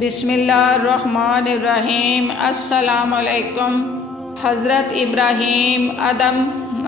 بسم اللہ الرحمن الرحیم۔ السلام علیکم۔ حضرت ابراہیم ادم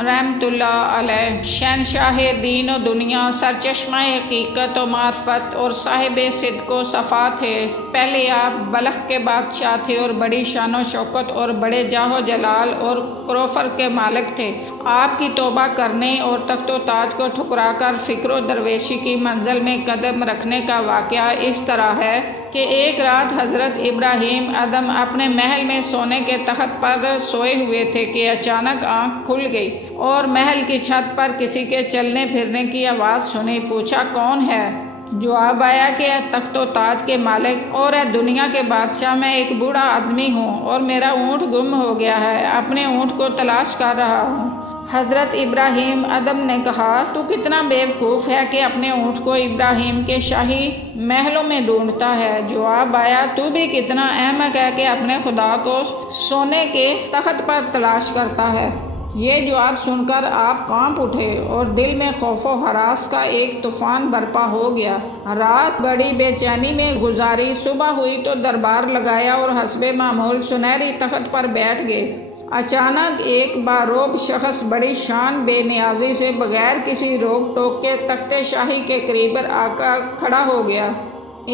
رحمۃ اللہ علیہ شہنشاہ دین و دنیا، سرچشمہ حقیقت و معرفت اور صاحب صدق و صفا تھے۔ پہلے آپ بلخ کے بادشاہ تھے اور بڑی شان و شوکت اور بڑے جاہ و جلال اور کروفر کے مالک تھے۔ آپ کی توبہ کرنے اور تخت و تاج کو ٹھکرا کر فکر و درویشی کی منزل میں قدم رکھنے کا واقعہ اس طرح ہے کہ ایک رات حضرت ابراہیم ادم اپنے محل میں سونے کے تخت پر سوئے ہوئے تھے کہ اچانک آنکھ کھل گئی اور محل کی چھت پر کسی کے چلنے پھرنے کی آواز سنی۔ پوچھا کون ہے؟ جواب آیا کہ اے تخت و تاج کے مالک اور اے دنیا کے بادشاہ، میں ایک بوڑھا آدمی ہوں اور میرا اونٹ گم ہو گیا ہے، اپنے اونٹ کو تلاش کر رہا ہوں۔ حضرت ابراہیم ادم نے کہا تو کتنا بیوقوف ہے کہ اپنے اونٹ کو ابراہیم کے شاہی محلوں میں ڈھونڈتا ہے۔ جواب آیا تو بھی کتنا احمق ہے کہ اپنے خدا کو سونے کے تخت پر تلاش کرتا ہے۔ یہ جواب سن کر آپ کانپ اٹھے اور دل میں خوف و ہراس کا ایک طوفان برپا ہو گیا۔ رات بڑی بے چینی میں گزاری، صبح ہوئی تو دربار لگایا اور حسب معمول سنہری تخت پر بیٹھ گئے۔ اچانک ایک باروب شخص بڑی شان بے نیازی سے بغیر کسی روک ٹوک کے تخت شاہی کے قریب آ کر کھڑا ہو گیا۔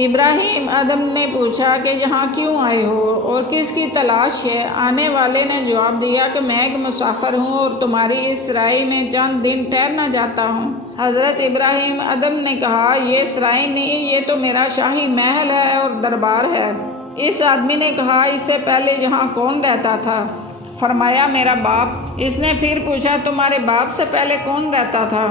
ابراہیم ادم نے پوچھا کہ یہاں کیوں آئے ہو اور کس کی تلاش ہے؟ آنے والے نے جواب دیا کہ میں ایک مسافر ہوں اور تمہاری اس سرائی میں چند دن ٹھہرنا چاہتا ہوں۔ حضرت ابراہیم ادم نے کہا یہ سرائی نہیں، یہ تو میرا شاہی محل ہے اور دربار ہے۔ اس آدمی نے کہا اس سے پہلے یہاں کون رہتا تھا؟ فرمایا میرا باپ۔ اس نے پھر پوچھا تمہارے باپ سے پہلے کون رہتا تھا؟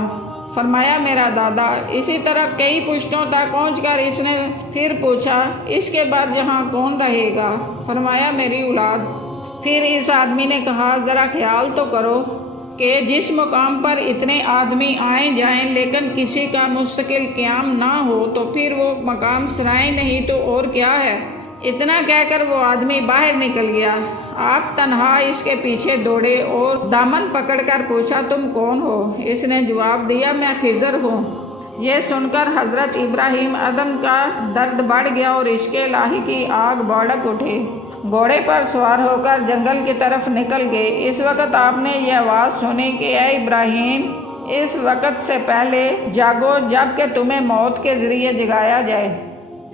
فرمایا میرا دادا۔ اسی طرح کئی پشتوں تک پہنچ کر اس نے پھر پوچھا اس کے بعد یہاں کون رہے گا؟ فرمایا میری اولاد۔ پھر اس آدمی نے کہا ذرا خیال تو کرو کہ جس مقام پر اتنے آدمی آئیں جائیں لیکن کسی کا مستقل قیام نہ ہو تو پھر وہ مقام سرائے نہیں تو اور کیا ہے؟ اتنا کہہ کر وہ آدمی باہر نکل گیا۔ آپ تنہا اس کے پیچھے دوڑے اور دامن پکڑ کر پوچھا تم کون ہو؟ اس نے جواب دیا میں خضر ہوں۔ یہ سن کر حضرت ابراہیم ادم کا درد بڑھ گیا اور عشق الہی کی آگ بھڑک اٹھی۔ گھوڑے پر سوار ہو کر جنگل کی طرف نکل گئے۔ اس وقت آپ نے یہ آواز سنی کہ اے ابراہیم، اس وقت سے پہلے جاگو جب کہ تمہیں موت کے ذریعے جگایا جائے۔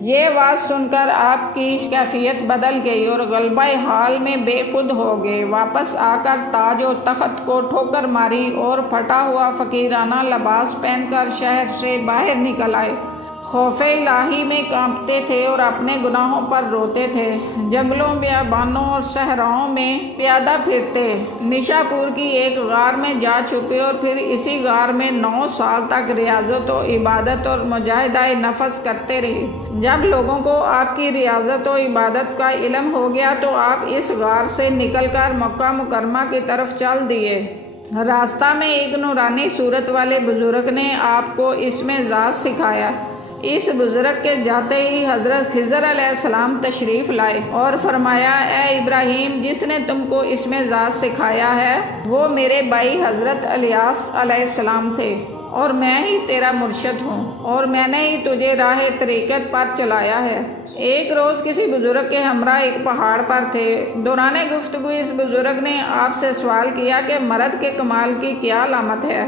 یہ آواز سن کر آپ کی کیفیت بدل گئی اور غلبہ حال میں بے خود ہو گئے۔ واپس آ کر تاج و تخت کو ٹھوکر ماری اور پھٹا ہوا فقیرانہ لباس پہن کر شہر سے باہر نکل آئے۔ خوف الہی میں کانپتے تھے اور اپنے گناہوں پر روتے تھے۔ جنگلوں، بیابانوں اور صحراؤں میں پیادہ پھرتے، نشا پور کی ایک غار میں جا چھپے اور پھر اسی غار میں 9 سال تک ریاضت و عبادت اور مجاہدہ نفس کرتے رہے۔ جب لوگوں کو آپ کی ریاضت و عبادت کا علم ہو گیا تو آپ اس غار سے نکل کر مکہ مکرمہ کی طرف چل دیے۔ راستہ میں ایک نورانی صورت والے بزرگ نے آپ کو اسم ذات سکھایا۔ اس بزرگ کے جاتے ہی حضرت خضر علیہ السلام تشریف لائے اور فرمایا اے ابراہیم، جس نے تم کو اسم ذات سکھایا ہے وہ میرے بھائی حضرت الیاس علیہ السلام تھے اور میں ہی تیرا مرشد ہوں اور میں نے ہی تجھے راہ طریقت پر چلایا ہے۔ ایک روز کسی بزرگ کے ہمراہ ایک پہاڑ پر تھے۔ دوران گفتگو اس بزرگ نے آپ سے سوال کیا کہ مرد کے کمال کی کیا علامت ہے؟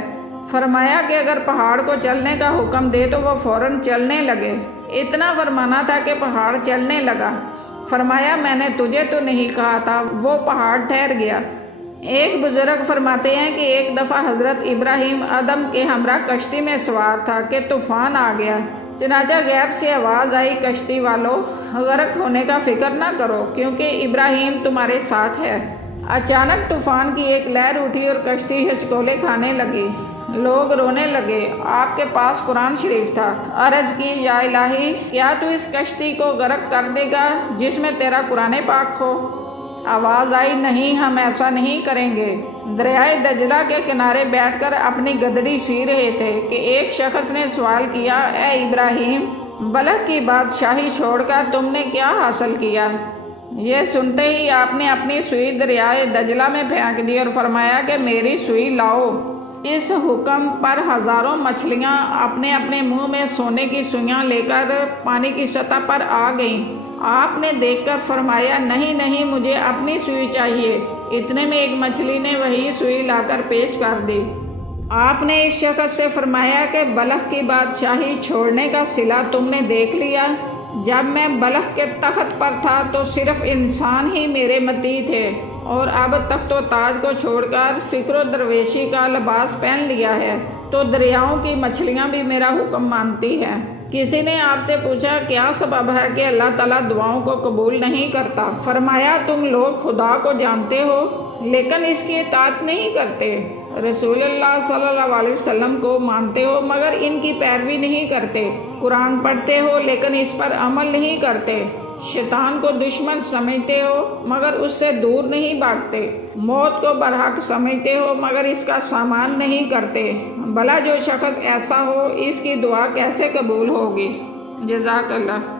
فرمایا کہ اگر پہاڑ کو چلنے کا حکم دے تو وہ فوراً چلنے لگے۔ اتنا فرمانا تھا کہ پہاڑ چلنے لگا۔ فرمایا میں نے تجھے تو نہیں کہا تھا، وہ پہاڑ ٹھہر گیا۔ ایک بزرگ فرماتے ہیں کہ ایک دفعہ حضرت ابراہیم ادم کے ہمراہ کشتی میں سوار تھا کہ طوفان آ گیا۔ چنانچہ غیب سے آواز آئی کشتی والو، غرق ہونے کا فکر نہ کرو کیونکہ ابراہیم تمہارے ساتھ ہے۔ اچانک طوفان کی ایک لہر اٹھی اور کشتی ہچکولے کھانے لگی۔ لوگ رونے لگے۔ آپ کے پاس قرآن شریف تھا۔ عرض کی یا الہی، کیا تو اس کشتی کو غرق کر دے گا جس میں تیرا قرآن پاک ہو؟ آواز آئی نہیں، ہم ایسا نہیں کریں گے۔ دریائے دجلہ کے کنارے بیٹھ کر اپنی گدڑی سی رہے تھے کہ ایک شخص نے سوال کیا اے ابراہیم، بلخ کی بادشاہی چھوڑ کر تم نے کیا حاصل کیا؟ یہ سنتے ہی آپ نے اپنی سوئی دریائے دجلہ میں پھینک دی اور فرمایا کہ میری سوئی لاؤ۔ اس حکم پر ہزاروں مچھلیاں اپنے اپنے منہ میں سونے کی سوئیاں لے کر پانی کی سطح پر آ گئیں۔ آپ نے دیکھ کر فرمایا نہیں نہیں مجھے اپنی سوئی چاہیے۔ اتنے میں ایک مچھلی نے وہی سوئی لا کر پیش کر دی۔ آپ نے اس شخص سے فرمایا کہ بلخ کی بادشاہی چھوڑنے کا صلہ تم نے دیکھ لیا؟ جب میں بلخ کے تخت پر تھا تو صرف انسان ہی میرے مطیع تھے، اور اب تخت و تاج کو چھوڑ کر فکر و درویشی کا لباس پہن لیا ہے تو دریاؤں کی مچھلیاں بھی میرا حکم مانتی ہیں۔ کسی نے آپ سے پوچھا کیا سبب ہے کہ اللہ تعالیٰ دعاؤں کو قبول نہیں کرتا؟ فرمایا تم لوگ خدا کو جانتے ہو لیکن اس کی اطاعت نہیں کرتے، رسول اللہ صلی اللہ علیہ وسلم کو مانتے ہو مگر ان کی پیروی نہیں کرتے، قرآن پڑھتے ہو لیکن اس پر عمل نہیں کرتے، شیطان کو دشمن سمجھتے ہو مگر اس سے دور نہیں بھاگتے، موت کو برحق سمجھتے ہو مگر اس کا سامان نہیں کرتے، بھلا جو شخص ایسا ہو اس کی دعا کیسے قبول ہوگی؟ جزاک اللہ۔